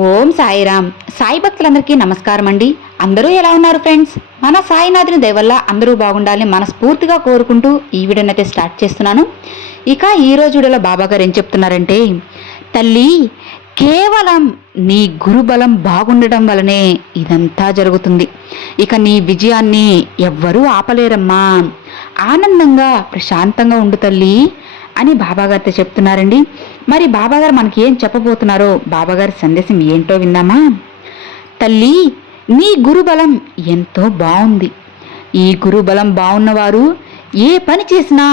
ఓం సాయిరామ్. సాయి భక్తులందరికీ నమస్కారం అండి అందరూ ఎలా ఉన్నారు ఫ్రెండ్స్? మన సాయినాథుని దయవల్ల అందరూ బాగుండాలని మనస్ఫూర్తిగా కోరుకుంటూ ఈ వీడియోనైతే స్టార్ట్ చేస్తున్నాను. ఇక ఈ రోజు వీడియోలో బాబా గారు ఏం చెప్తున్నారంటే తల్లి కేవలం నీ గురుబలం బాగుండడం వలనే ఇదంతా జరుగుతుంది. ఇక నీ విజయాన్ని ఎవ్వరూ ఆపలేరమ్మా. ఆనందంగా ప్రశాంతంగా ఉండు తల్లి అని బాబాగారితో చెప్తున్నారండి. మరి బాబాగారు మనకి ఏం చెప్పబోతున్నారో బాబాగారి సందేశం ఏంటో విన్నామా? తల్లి నీ గురుబలం ఎంతో బాగుంది. ఈ గురుబలం బాగున్నవారు ఏ పని చేసినా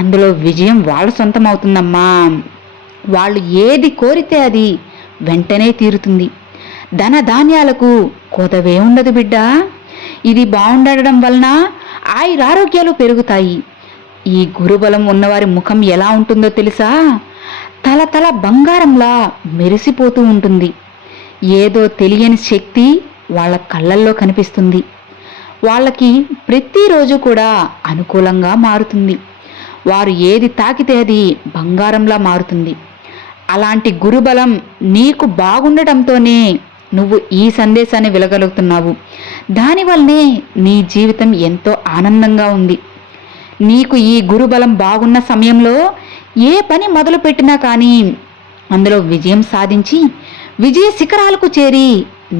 అందులో విజయం వాళ్ళ సొంతం అవుతుందమ్మా వాళ్ళు ఏది కోరితే అది వెంటనే తీరుతుంది. ధన ధాన్యాలకు కొదవే ఉండదు బిడ్డ. ఇది బాగుండడం వలన ఆయురారోగ్యాలు పెరుగుతాయి. ఈ గురుబలం ఉన్నవారి ముఖం ఎలా ఉంటుందో తెలుసా? తల తల బంగారంలా మెరిసిపోతూ ఉంటుంది. ఏదో తెలియని శక్తి వాళ్ళ కళ్ళల్లో కనిపిస్తుంది. వాళ్ళకి ప్రతిరోజు కూడా అనుకూలంగా మారుతుంది. వారు ఏది తాకితే అది బంగారంలా మారుతుంది. అలాంటి గురుబలం నీకు బాగుండటంతోనే నువ్వు ఈ సందేశాన్ని విలగలుగుతున్నావు. దానివల్లనే నీ జీవితం ఎంతో ఆనందంగా ఉంది. నీకు ఈ గురుబలం బాగున్న సమయంలో ఏ పని మొదలుపెట్టినా కానీ అందులో విజయం సాధించి విజయ శిఖరాలకు చేరి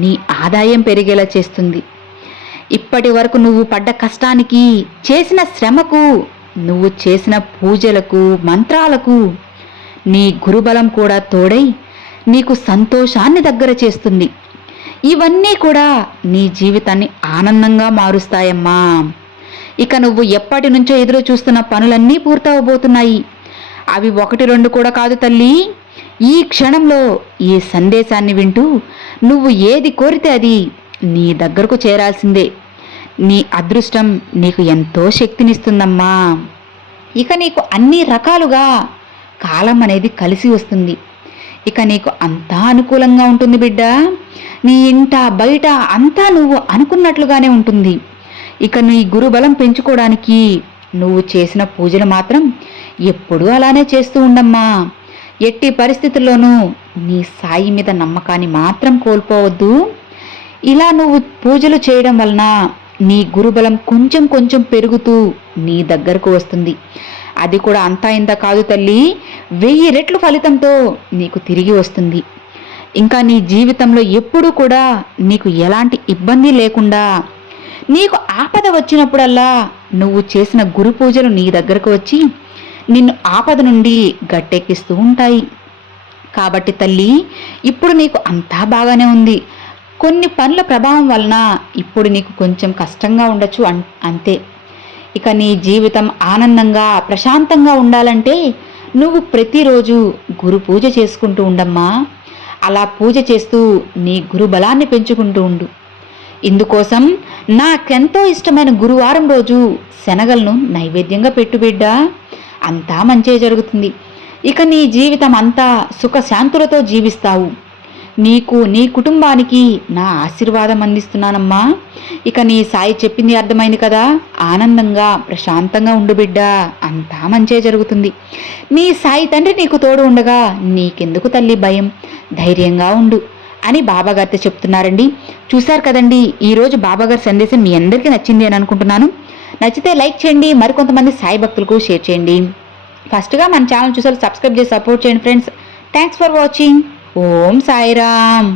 నీ ఆదాయం పెరిగేలా చేస్తుంది. ఇప్పటి వరకు నువ్వు పడ్డ కష్టానికి చేసిన శ్రమకు నువ్వు చేసిన పూజలకు మంత్రాలకు నీ గురుబలం కూడా తోడై నీకు సంతోషాన్ని దగ్గర చేస్తుంది. ఇవన్నీ కూడా నీ జీవితాన్ని ఆనందంగా మారుస్తాయమ్మా. ఇక నువ్వు ఎప్పటి నుంచో ఎదురు చూస్తున్న పనులన్నీ పూర్తవబోతున్నాయి. అవి ఒకటి రెండు కూడా కాదు తల్లి. ఈ క్షణంలో ఈ సందేశాన్ని వింటూ నువ్వు ఏది కోరితే అది నీ దగ్గరకు చేరాల్సిందే. నీ అదృష్టం నీకు ఎంతో శక్తినిస్తుందమ్మా. ఇక నీకు అన్ని రకాలుగా కాలం అనేది కలిసి వస్తుంది. ఇక నీకు అంతా అనుకూలంగా ఉంటుంది బిడ్డ. నీ ఇంట బయట అంతా నువ్వు అనుకున్నట్లుగానే ఉంటుంది. ఇక నీ గురుబలం పెంచుకోవడానికి నువ్వు చేసిన పూజలు మాత్రం ఎప్పుడూ అలానే చేస్తూ ఉండమ్మా. ఎట్టి పరిస్థితుల్లోనూ నీ సాయి మీద నమ్మకాన్ని మాత్రం కోల్పోవద్దు. ఇలా నువ్వు పూజలు చేయడం వలన నీ గురుబలం కొంచెం కొంచెం పెరుగుతూ నీ దగ్గరకు వస్తుంది. అది కూడా అంతా ఇంత కాదు తల్లి. వెయ్యి రెట్లు ఫలితంతో నీకు తిరిగి వస్తుంది. ఇంకా నీ జీవితంలో ఎప్పుడూ కూడా నీకు ఎలాంటి ఇబ్బంది లేకుండా నీకు ఆపద వచ్చినప్పుడల్లా నువ్వు చేసిన గురు పూజలు నీ దగ్గరకు వచ్చి నిన్ను ఆపద నుండి గట్టెక్కిస్తూ ఉంటాయి. కాబట్టి తల్లి ఇప్పుడు నీకు అంతా బాగానే ఉంది. కొన్ని పనుల ప్రభావం వలన ఇప్పుడు నీకు కొంచెం కష్టంగా ఉండొచ్చు అన్ అంతే. ఇక నీ జీవితం ఆనందంగా ప్రశాంతంగా ఉండాలంటే నువ్వు ప్రతిరోజు గురు పూజ చేసుకుంటూ ఉండమ్మా. అలా పూజ చేస్తూ నీ గురు బలాన్ని పెంచుకుంటూ ఉండు. ఇందుకోసం నాకెంతో ఇష్టమైన గురువారం రోజు శనగలను నైవేద్యంగా పెట్టుబిడ్డా అంతా మంచే జరుగుతుంది. ఇక నీ జీవితం అంతా సుఖశాంతులతో జీవిస్తావు. నీకు నీ కుటుంబానికి నా ఆశీర్వాదం అందిస్తున్నానమ్మా. ఇక నీ సాయి చెప్పింది అర్థమైంది కదా. ఆనందంగా ప్రశాంతంగా ఉండు బిడ్డ. అంతా మంచే జరుగుతుంది. నీ సాయి తండ్రి నీకు తోడు ఉండగా నీకెందుకు తల్లి భయం? ధైర్యంగా ఉండు అని బాబాగారితో చెప్తున్నారండి. చూశారు కదండి ఈరోజు బాబాగారి సందేశం మీ అందరికీ నచ్చింది అని అనుకుంటున్నాను. నచ్చితే లైక్ చేయండి మరికొంతమంది సాయి భక్తులకు షేర్ చేయండి. ఫస్ట్గా మన ఛానల్ చూసారు సబ్స్క్రైబ్ చేసి సపోర్ట్ చేయండి friends. Thanks for watching. Om Sairam.